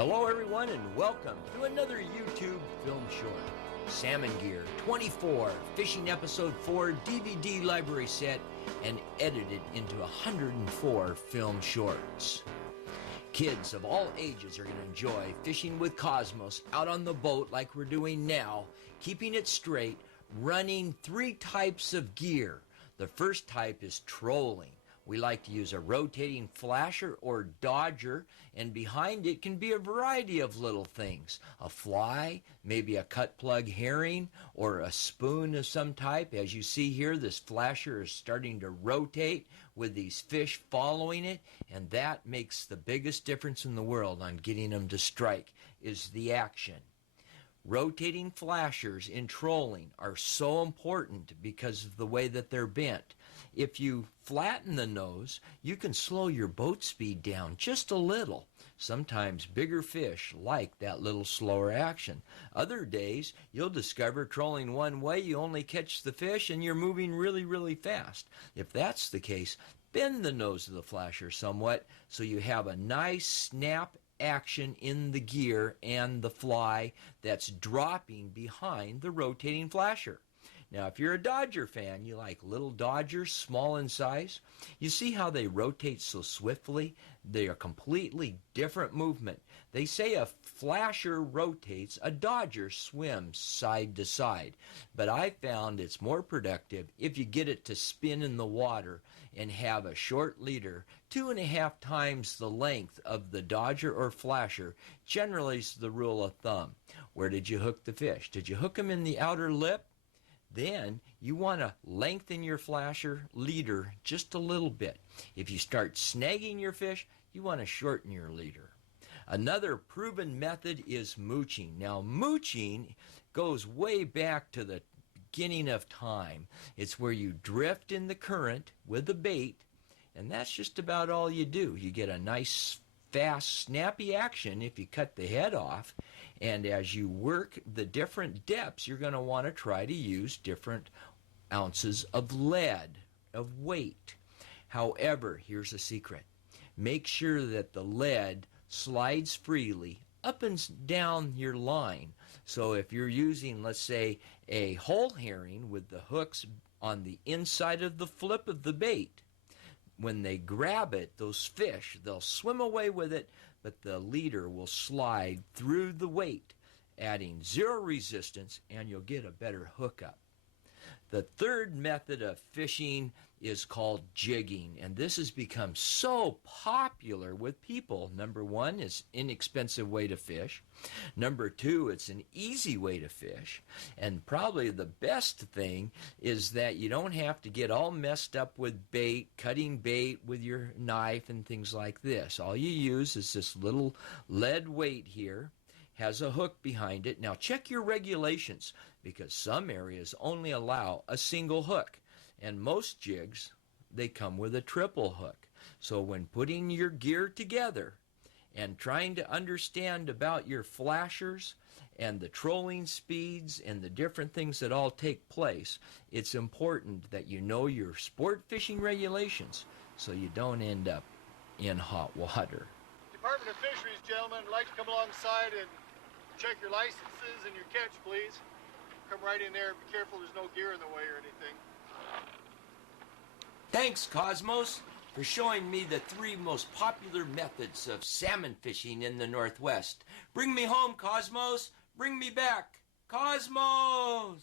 Hello everyone and welcome to another YouTube film short. Salmon Gear 24, Fishing Episode 4 DVD library set and edited into 104 film shorts. Kids of all ages are going to enjoy fishing with Cosmos out on the boat like we're doing now, keeping it straight, running 3 types of gear. The first type is trolling. We like to use a rotating flasher or dodger, and behind it can be a variety of little things. A fly, maybe a cut plug herring, or a spoon of some type. As you see here, this flasher is starting to rotate with these fish following it, and that makes the biggest difference in the world on getting them to strike, is the action. Rotating flashers in trolling are so important because of the way that they're bent. If you flatten the nose, you can slow your boat speed down just a little. Sometimes bigger fish like that little slower action. Other days, you'll discover trolling one way, you only catch the fish and you're moving really, really fast. If that's the case, bend the nose of the flasher somewhat so you have a nice snap action in the gear and the fly that's dropping behind the rotating flasher. Now, if you're a Dodger fan, you like little Dodgers, small in size. You see how they rotate so swiftly? They are completely different movement. They say a flasher rotates, a Dodger swims side to side. But I found it's more productive if you get it to spin in the water and have a short leader, 2.5 times the length of the Dodger or flasher. Generally is the rule of thumb. Where did you hook the fish? Did you hook them in the outer lip? Then you want to lengthen your flasher leader just a little bit. If you start snagging your fish, you want to shorten your leader. Another proven method is mooching. Now, mooching goes way back to the beginning of time. It's where you drift in the current with the bait, and that's just about all you do. You get a nice fast, snappy action if you cut the head off, and as you work the different depths, you're going to want to try to use different ounces of lead, of weight. However, here's a secret. Make sure that the lead slides freely up and down your line. So if you're using, let's say, a whole herring with the hooks on the inside of the flip of the bait, when they grab it, those fish, they'll swim away with it, but the leader will slide through the weight, adding zero resistance, and you'll get a better hookup. The third method of fishing is called jigging, and this has become so popular with people. Number one, it's an inexpensive way to fish. Number two, it's an easy way to fish. And probably the best thing is that you don't have to get all messed up with bait, cutting bait with your knife and things like this. All you use is this little lead weight here. Has a hook behind it. Now check your regulations, because some areas only allow a single hook, and most jigs, they come with a triple hook. So when putting your gear together and trying to understand about your flashers and the trolling speeds and the different things that all take place, it's important that you know your sport fishing regulations so you don't end up in hot water. Department of Fisheries, gentlemen, I'd like to come alongside and check your licenses and your catch, please. Come right in there. Be careful there's no gear in the way or anything. Thanks, Cosmos, for showing me the 3 most popular methods of salmon fishing in the Northwest. Bring me home, Cosmos. Bring me back. Cosmos!